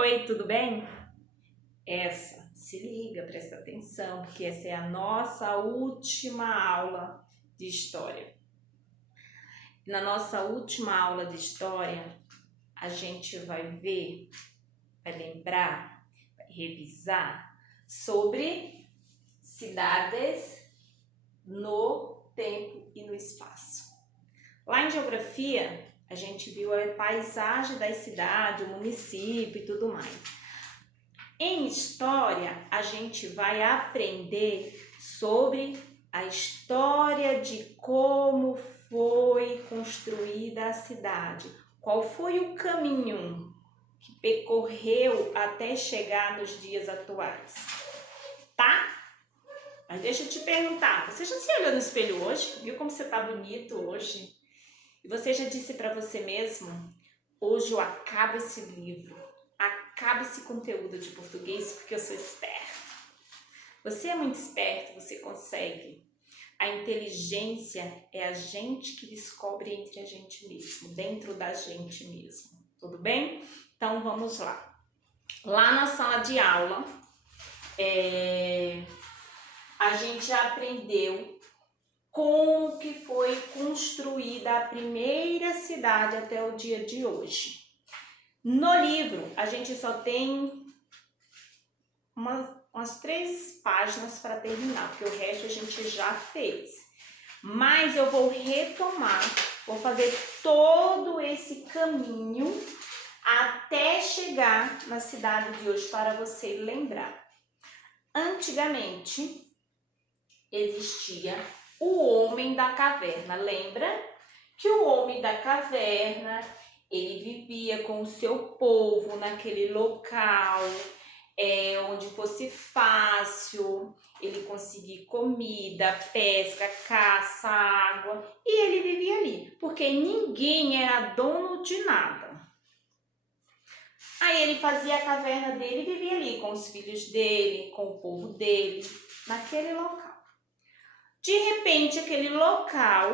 Oi, tudo bem? Se liga, presta atenção, porque essa é a nossa última aula de história. Na nossa última aula de história, a gente vai ver, vai lembrar, vai revisar sobre cidades no tempo e no espaço. Lá em geografia, a gente viu a paisagem da cidade, o município e tudo mais. Em história, a gente vai aprender sobre a história de como foi construída a cidade, qual foi o caminho que percorreu até chegar nos dias atuais, tá? Mas deixa eu te perguntar, você já se olhou no espelho hoje? Viu como você tá bonito hoje? E você já disse para você mesmo, hoje eu acabo esse livro, acabo esse conteúdo de português porque eu sou esperto. Você é muito esperto, você consegue. A inteligência é a gente que descobre entre a gente mesmo, dentro da gente mesmo. Tudo bem? Então vamos lá. Lá na sala de aula, a gente aprendeu como que foi construída a primeira cidade até o dia de hoje. No livro, a gente só tem umas 3 páginas para terminar, porque o resto a gente já fez. Mas eu vou retomar, vou fazer todo esse caminho até chegar na cidade de hoje para você lembrar. Antigamente, existia o homem da caverna, lembra? Que o homem da caverna, ele vivia com o seu povo naquele local, onde fosse fácil ele conseguir comida, pesca, caça, água, e ele vivia ali, porque ninguém era dono de nada. Aí ele fazia a caverna dele e vivia ali com os filhos dele, com o povo dele, naquele local. De repente, aquele local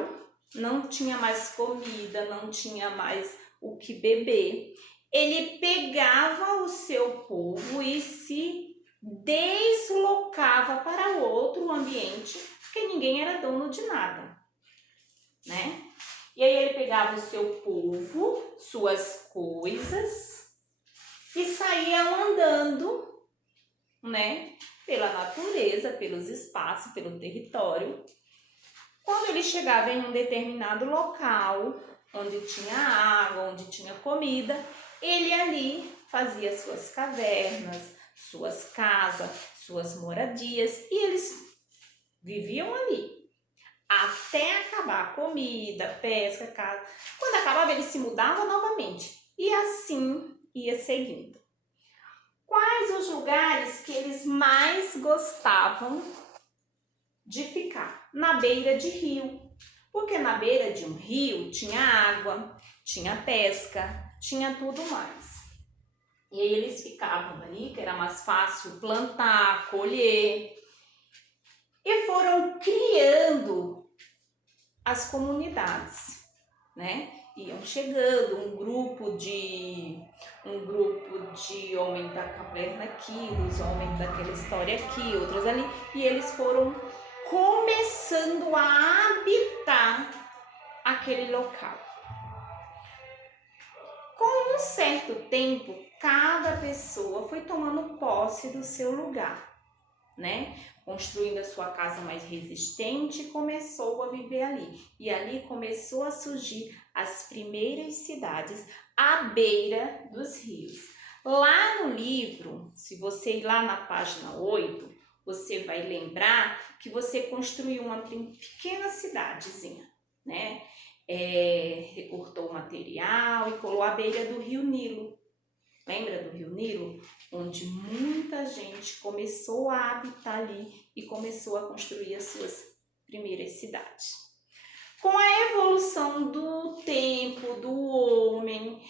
não tinha mais comida, não tinha mais o que beber. Ele pegava o seu povo e se deslocava para outro ambiente, porque ninguém era dono de nada, né? E aí ele pegava o seu povo, suas coisas e saía andando, né? Pela natureza, pelos espaços, pelo território. Quando ele chegava em um determinado local, onde tinha água, onde tinha comida, ele ali fazia suas cavernas, suas casas, suas moradias e eles viviam ali. Até acabar a comida, pesca, casa. Quando acabava, ele se mudava novamente e assim ia seguindo. Quais os lugares que eles mais gostavam de ficar? Na beira de rio. Porque na beira de um rio tinha água, tinha pesca, tinha tudo mais. E aí eles ficavam ali, que era mais fácil plantar, colher. E foram criando as comunidades, né? Iam chegando um grupo de homens da caverna aqui, dos homens daquela história aqui, outros ali, e eles foram começando a habitar aquele local. Com um certo tempo, cada pessoa foi tomando posse do seu lugar, né? Construindo a sua casa mais resistente e começou a viver ali. E ali começou a surgir as primeiras cidades à beira dos rios. Lá no livro, se você ir lá na página 8, você vai lembrar que você construiu uma pequena cidadezinha, né? Recortou o material e colou à beira do rio Nilo. Lembra do rio Nilo? Onde muita gente começou a habitar ali e começou a construir as suas primeiras cidades. Com a evolução do tempo, do homem,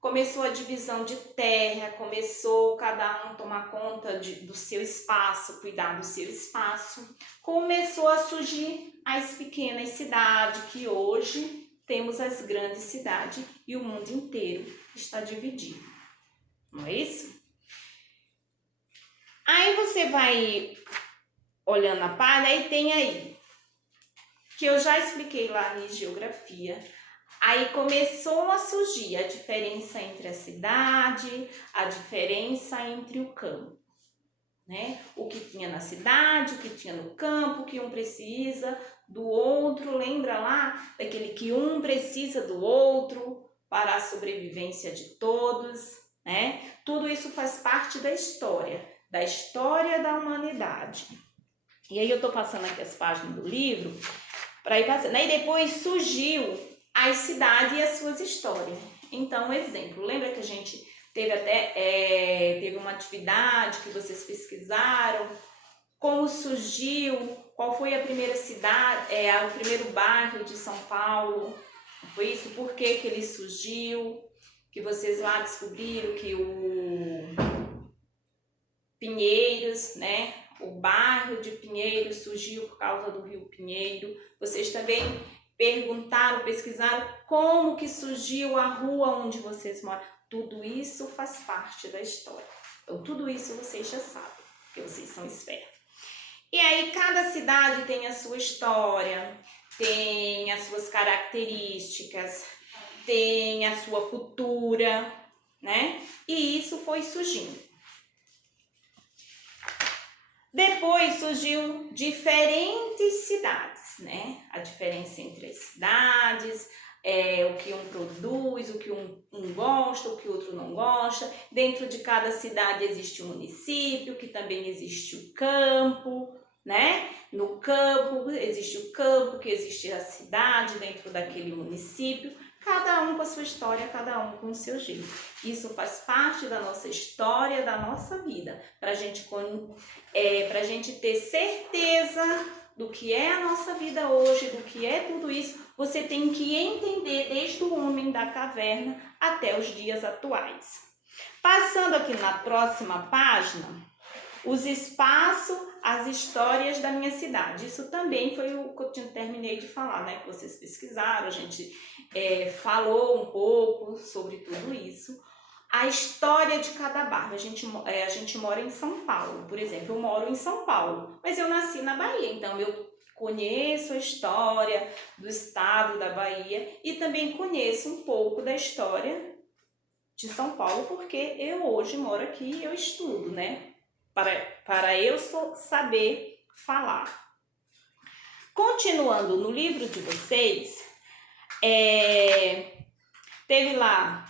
começou a divisão de terra, começou cada um tomar conta do seu espaço, cuidar do seu espaço. Começou a surgir as pequenas cidades, que hoje temos as grandes cidades e o mundo inteiro está dividido. não é isso? Aí você vai olhando a página e tem aí, que eu já expliquei lá em geografia. Aí começou a surgir a diferença entre a cidade, a diferença entre o campo, né? O que tinha na cidade, o que tinha no campo, que um precisa do outro. Lembra lá daquele que um precisa do outro para a sobrevivência de todos, né? Tudo isso faz parte da história da humanidade. E aí eu tô passando aqui as páginas do livro para ir passando. Aí depois surgiu a cidade e as suas histórias. Então, exemplo, lembra que a gente teve teve uma atividade que vocês pesquisaram, como surgiu, qual foi a primeira cidade, o primeiro bairro de São Paulo, foi isso? Por que ele surgiu? Que vocês lá descobriram que o Pinheiros, né? O bairro de Pinheiros surgiu por causa do Rio Pinheiro. Vocês também perguntaram, pesquisaram como que surgiu a rua onde vocês moram. Tudo isso faz parte da história. Então, tudo isso vocês já sabem, porque vocês são espertos. E aí, cada cidade tem a sua história, tem as suas características, tem a sua cultura, né? E isso foi surgindo. Depois surgiu diferentes cidades, né? A diferença entre as cidades, o que um produz, o que um gosta, o que o outro não gosta. Dentro de cada cidade existe um município, que também existe o campo, né? No campo existe o campo, que existe a cidade dentro daquele município. Cada um com a sua história, cada um com o seu jeito. Isso faz parte da nossa história, da nossa vida. Para a gente ter certeza do que é a nossa vida hoje, do que é tudo isso, você tem que entender desde o homem da caverna até os dias atuais. Passando aqui na próxima página, os espaços, as histórias da minha cidade. Isso também foi o que eu terminei de falar, né? Que vocês pesquisaram, a gente falou um pouco sobre tudo isso. A história de cada bairro. A gente mora em São Paulo, por exemplo. Eu moro em São Paulo, mas eu nasci na Bahia, então eu conheço a história do estado da Bahia e também conheço um pouco da história de São Paulo, porque eu hoje moro aqui e eu estudo, né? Para eu saber falar. Continuando no livro de vocês, teve lá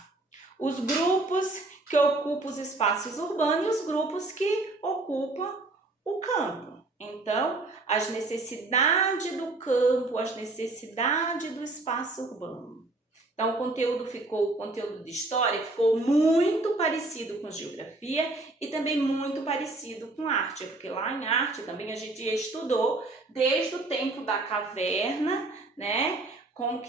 os grupos que ocupam os espaços urbanos e os grupos que ocupam o campo. Então, as necessidades do campo, as necessidades do espaço urbano. Então, o conteúdo de história ficou muito parecido com geografia e também muito parecido com arte, porque lá em arte também a gente estudou desde o tempo da caverna, né? Como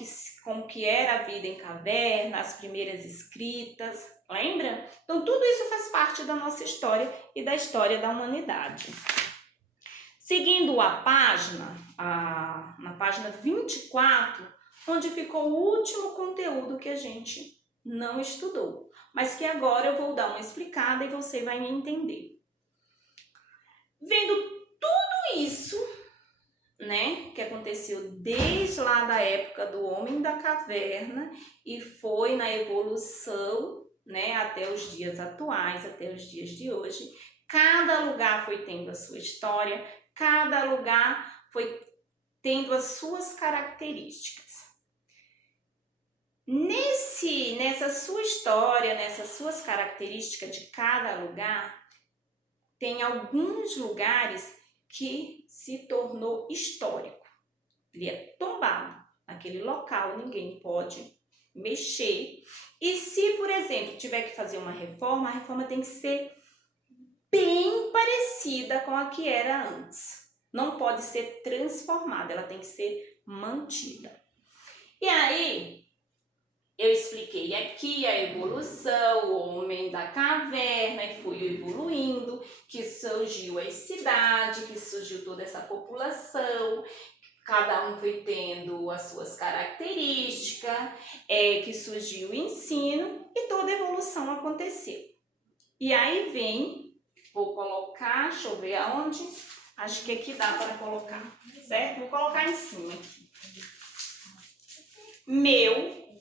que era a vida em caverna, as primeiras escritas, lembra? Então, tudo isso faz parte da nossa história e da história da humanidade. Seguindo a página, na página 24, onde ficou o último conteúdo que a gente não estudou, mas que agora eu vou dar uma explicada e você vai entender. Vendo tudo isso, né, que aconteceu desde lá da época do homem da caverna e foi na evolução, né, até os dias atuais, até os dias de hoje, cada lugar foi tendo a sua história, cada lugar foi tendo as suas características. Nessa sua história, nessas suas características de cada lugar, tem alguns lugares que se tornou histórico. Ele é tombado. Naquele local ninguém pode mexer. E se, por exemplo, tiver que fazer uma reforma, a reforma tem que ser bem parecida com a que era antes. Não pode ser transformada, ela tem que ser mantida. E aí, eu expliquei aqui a evolução, o homem da caverna, e fui evoluindo, que surgiu a cidade, que surgiu toda essa população, cada um foi tendo as suas características, que surgiu o ensino e toda a evolução aconteceu. E aí vem, vou colocar, deixa eu ver aonde, acho que aqui dá para colocar, certo? Vou colocar em cima aqui. Meu,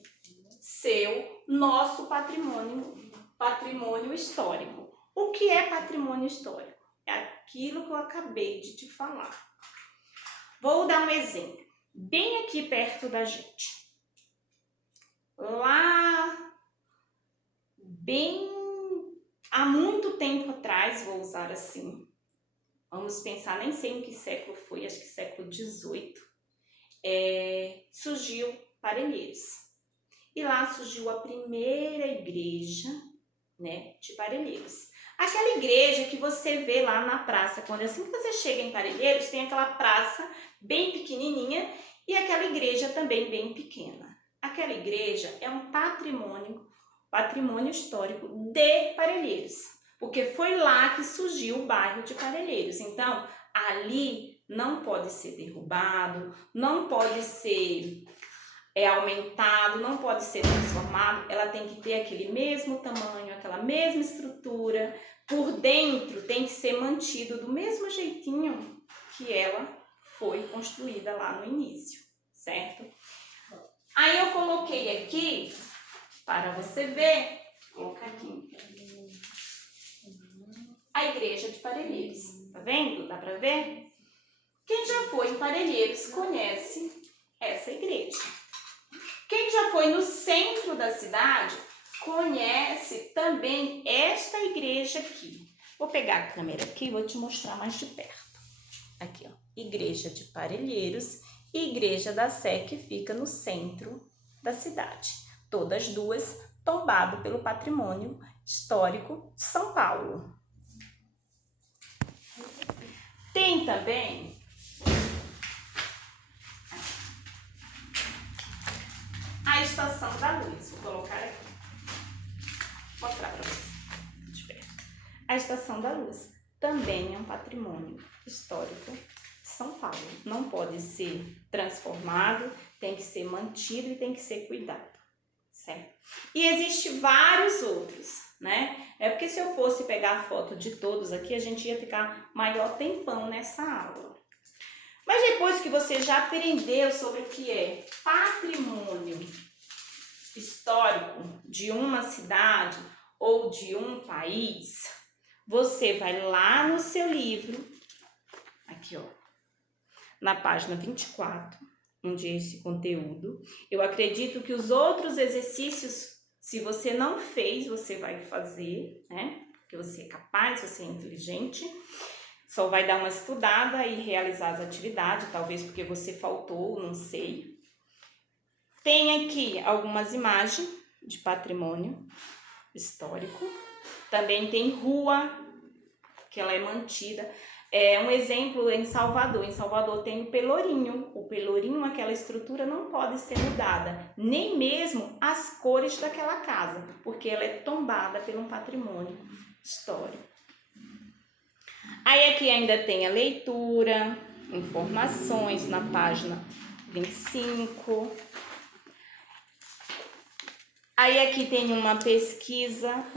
seu, nosso patrimônio histórico. O que é patrimônio histórico? É aquilo que eu acabei de te falar. Vou dar um exemplo, bem aqui perto da gente. Lá, bem há muito tempo atrás, vou usar assim, vamos pensar, nem sei em que século foi, acho que século XVIII, surgiu Parelheiros. E lá surgiu a primeira igreja, né, de Parelheiros. Aquela igreja que você vê lá na praça, quando assim que você chega em Parelheiros, tem aquela praça bem pequenininha e aquela igreja também bem pequena. Aquela igreja é um patrimônio histórico de Parelheiros, porque foi lá que surgiu o bairro de Parelheiros. Então, ali não pode ser derrubado, não pode ser aumentado, não pode ser transformado, ela tem que ter aquele mesmo tamanho, aquela mesma estrutura, por dentro tem que ser mantido do mesmo jeitinho que ela foi construída lá no início, certo? Aí eu coloquei aqui, para você ver, vou colocar aqui, a igreja de Parelheiros, tá vendo? Dá para ver? Quem já foi em Parelheiros conhece essa igreja. Quem já foi no centro da cidade conhece também esta igreja aqui. Vou pegar a câmera aqui e vou te mostrar mais de perto. Aqui, ó, igreja de Parelheiros e igreja da Sé, que fica no centro da cidade. Todas duas tombado pelo patrimônio histórico de São Paulo. Tem também a Estação da Luz. Vou colocar aqui. Vou mostrar para você. A Estação da Luz também é um patrimônio histórico de São Paulo. Não pode ser transformado, tem que ser mantido e tem que ser cuidado, certo? E existem vários outros, né? É porque se eu fosse pegar a foto de todos aqui, a gente ia ficar maior tempão nessa aula. Mas depois que você já aprendeu sobre o que é patrimônio histórico de uma cidade ou de um país, você vai lá no seu livro, aqui ó, na página 24, onde é esse conteúdo. Eu acredito que os outros exercícios, se você não fez, você vai fazer, né? Porque você é capaz, você é inteligente. Só vai dar uma estudada e realizar as atividades, talvez porque você faltou, não sei. Tem aqui algumas imagens de patrimônio histórico. Também tem rua, que ela é mantida. Um exemplo em Salvador. Em Salvador tem o Pelourinho. O Pelourinho, aquela estrutura não pode ser mudada, nem mesmo as cores daquela casa, porque ela é tombada por um patrimônio histórico. Aí aqui ainda tem a leitura, informações na página 25. Aí aqui tem uma pesquisa